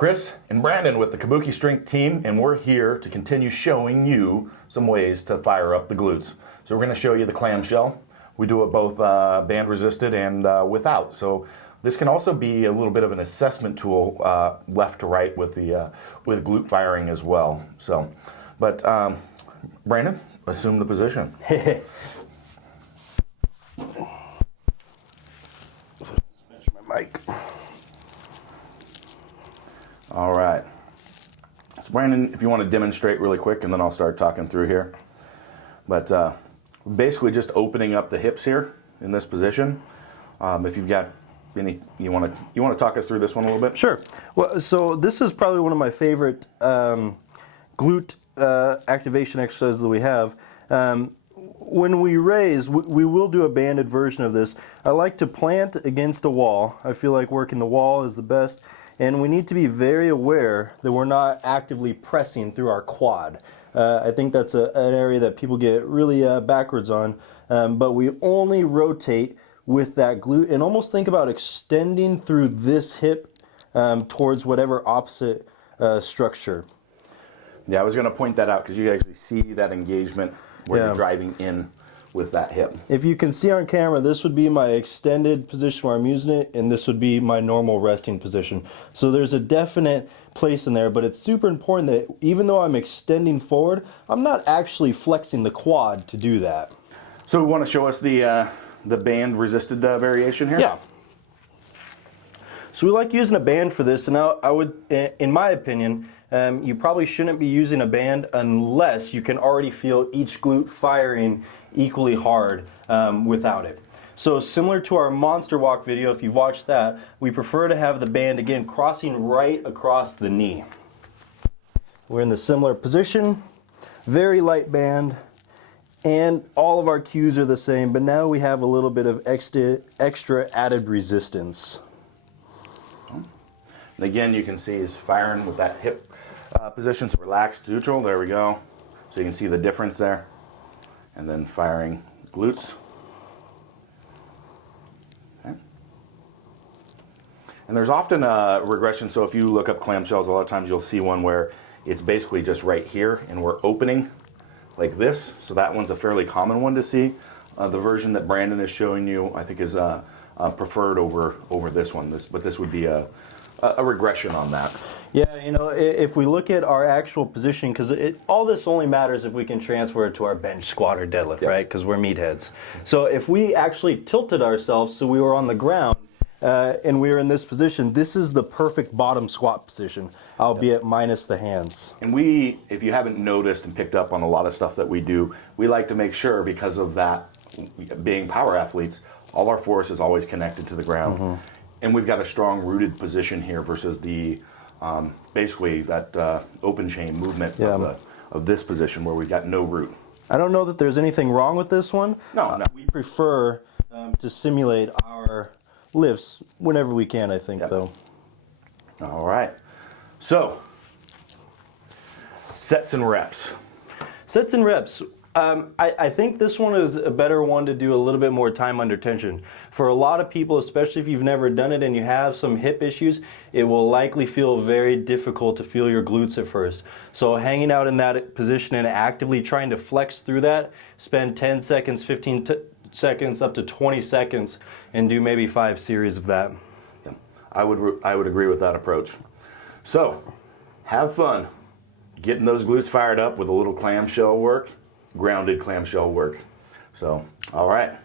Chris and Brandon with the Kabuki Strength team, and we're here to continue showing you some ways to fire up the glutes. So we're going to show you the clamshell. We do it both band resisted and without. So this can also be a little bit of an assessment tool, left to right with the with glute firing as well. So, but Brandon, assume the position. My mic. All right. So Brandon, if you want to demonstrate really quick, and then I'll start talking through here. But basically just opening up the hips here in this position. If you've got any, you want to talk us through this one a little bit? Sure. Well, so this is probably one of my favorite glute activation exercises that we have. When we raise, we will do a banded version of this. I like to plant against a wall. I feel like working the wall is the best. And we need to be very aware that we're not actively pressing through our quad. I think that's an area that people get really backwards on. But we only rotate with that glute and almost think about extending through this hip towards whatever opposite structure. Yeah, I was going to point that out because you actually see that engagement where you're driving in with that hip. If you can see on camera, this would be my extended position where I'm using it, and this would be my normal resting position. So there's a definite place in there, but it's super important that even though I'm extending forward, I'm not actually flexing the quad to do that. So we want to show us the band resisted variation here? Yeah. So we like using a band for this, and I would, in my opinion, you probably shouldn't be using a band unless you can already feel each glute firing equally hard without it. So similar to our monster walk video, if you've watched that, we prefer to have the band again crossing right across the knee. We're in the similar position, very light band, and all of our cues are the same, but now we have a little bit of extra added resistance. And again, you can see he's firing with that hip position, so relaxed, neutral, there we go. So you can see the difference there. And then firing glutes. Okay. And there's often a regression, so if you look up clamshells, a lot of times you'll see one where it's basically just right here and we're opening like this. So that one's a fairly common one to see. The version that Brandon is showing you, I think, is preferred over this one. But this would be a regression on that. Yeah, you know, if we look at our actual position, because all this only matters if we can transfer it to our bench, squat, or deadlift, right? Because we're meatheads. So if we actually tilted ourselves so we were on the ground and we were in this position, this is the perfect bottom squat position, albeit minus the hands. And we, if you haven't noticed and picked up on a lot of stuff that we do, we like to make sure, because of that, being power athletes, all our force is always connected to the ground. Mm-hmm. And we've got a strong rooted position here versus the basically that open chain movement of this position where we've got no root. I don't know that there's anything wrong with this one. No, no. We prefer to simulate our lifts whenever we can, I think, though. All right. So, sets and reps. Sets and reps. I think this one is a better one to do a little bit more time under tension. For a lot of people, especially if you've never done it and you have some hip issues, it will likely feel very difficult to feel your glutes at first. So hanging out in that position and actively trying to flex through that, spend 10 seconds, 15 seconds, up to 20 seconds, and do maybe 5 series of that. I would agree with that approach. So, have fun getting those glutes fired up with a little clamshell work. Grounded clamshell work. So, all right.